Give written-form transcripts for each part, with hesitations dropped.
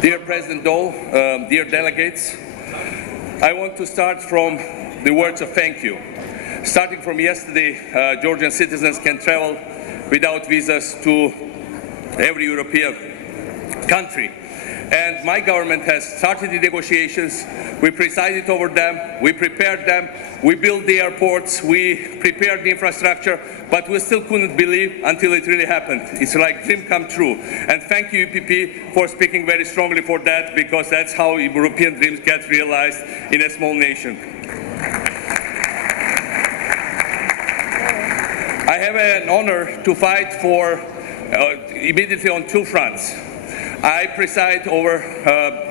Dear President Dole, dear delegates, I want to start from the words of thank you. Starting from yesterday, Georgian citizens can travel without visas to every European country. And my government has started the negotiations. We presided over them, we prepared them, we built the airports, we prepared the infrastructure, but we still couldn't believe until it really happened. It's like dream come true. And thank you, EPP, for speaking very strongly for that, because that's how European dreams get realized in a small nation. I have an honor to fight for immediately on two fronts. I preside over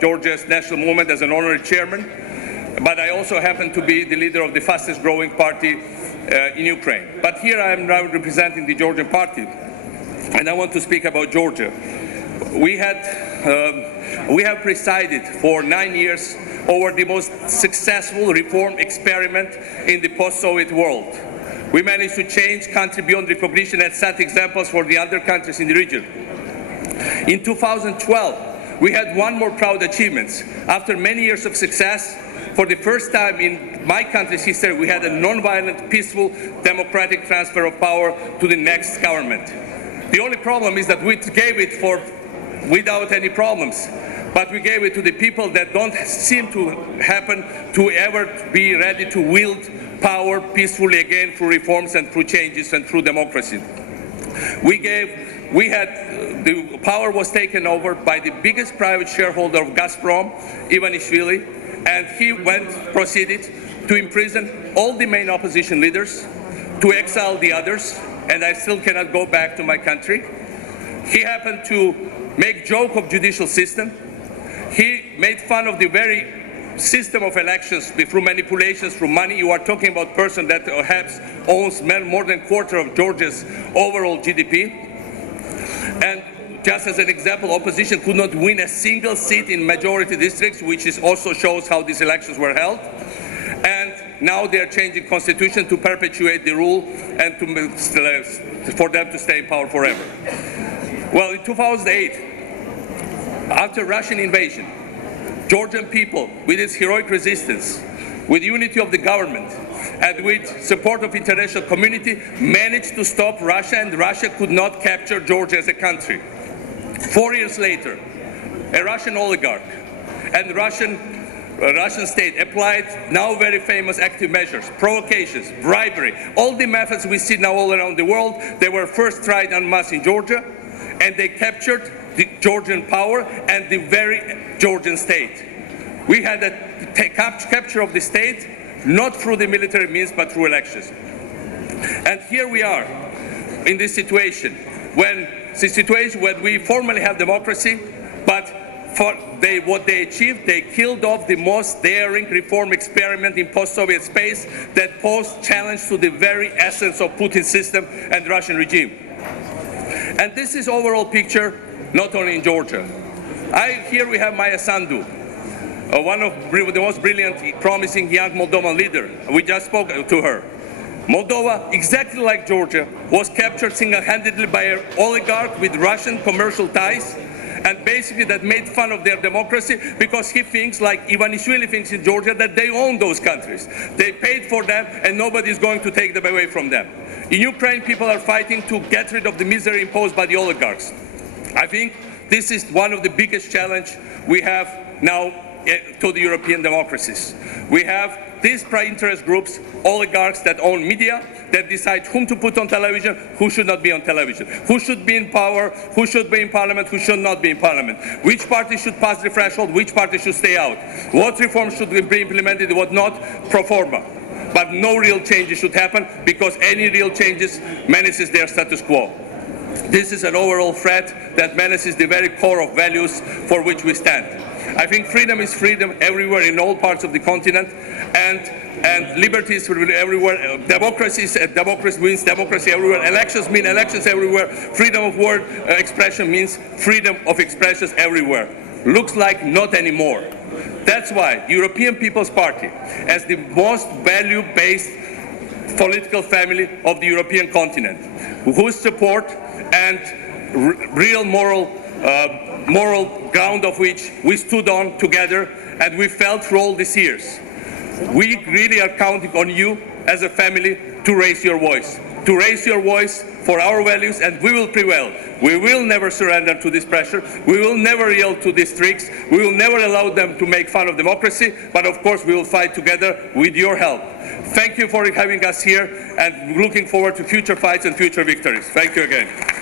Georgia's national movement as an honorary chairman, but I also happen to be the leader of the fastest growing party in Ukraine. But here I am now representing the Georgian party, and I want to speak about Georgia. We have presided for 9 years over the most successful reform experiment in the post-Soviet world. We managed to change country beyond recognition and set examples for the other countries in the region. In 2012, we had one more proud achievement. After many years of success, for the first time in my country's history, we had a non-violent, peaceful, democratic transfer of power to the next government. The only problem is that we gave it without any problems, but we gave it to the people that don't seem to happen to ever be ready to wield power peacefully again through reforms and through changes and through democracy. The power was taken over by the biggest private shareholder of Gazprom, Ivanishvili, and he proceeded to imprison all the main opposition leaders, to exile the others, and I still cannot go back to my country. He happened to make joke of judicial system. He made fun of the very system of elections through manipulations, through money. You are talking about a person that perhaps owns more than a quarter of Georgia's overall GDP. And just as an example, opposition could not win a single seat in majority districts, which also shows how these elections were held. And now they are changing constitution to perpetuate the rule and for them to stay in power forever. Well, in 2008, after Russian invasion, Georgian people, with its heroic resistance, with unity of the government, and with support of international community, managed to stop Russia, and Russia could not capture Georgia as a country. 4 years later, a Russian oligarch and Russian state applied now very famous active measures, provocations, bribery, all the methods we see now all around the world. They were first tried en masse in Georgia, and they captured the Georgian power and the very Georgian state. We had a capture of the state, not through the military means, but through elections. And here we are in this situation, when we formally have democracy, but what they achieved, they killed off the most daring reform experiment in post-Soviet space that posed challenge to the very essence of Putin's system and Russian regime. And this is overall picture, not only in Georgia. Here we have Maya Sandu, one of the most brilliant, promising young Moldovan leader. We just spoke to her. Moldova, exactly like Georgia, was captured single-handedly by an oligarch with Russian commercial ties, and basically that made fun of their democracy, because he thinks, like Ivanishvili thinks in Georgia, that they own those countries. They paid for them and nobody is going to take them away from them. In Ukraine, people are fighting to get rid of the misery imposed by the oligarchs. I think this is one of the biggest challenges we have now to the European democracies. We have these interest groups, oligarchs that own media, that decide whom to put on television, who should not be on television, who should be in power, who should be in parliament, who should not be in parliament, which party should pass the threshold, which party should stay out, what reforms should be implemented, what not, pro forma. But no real changes should happen, because any real changes menaces their status quo. This is an overall threat that menaces the very core of values for which we stand. I think freedom is freedom everywhere in all parts of the continent, and liberty is everywhere. Democracy means democracy everywhere. Elections mean elections everywhere. Freedom of word expression means freedom of expressions everywhere. Looks like not anymore. That's why the European People's Party, as the most value-based political family of the European continent, whose support and real moral moral ground of which we stood on together and we felt through all these years. We really are counting on you as a family to raise your voice for our values, and we will prevail. We will never surrender to this pressure. We will never yield to these tricks. We will never allow them to make fun of democracy, but of course we will fight together with your help. Thank you for having us here, and looking forward to future fights and future victories. Thank you again.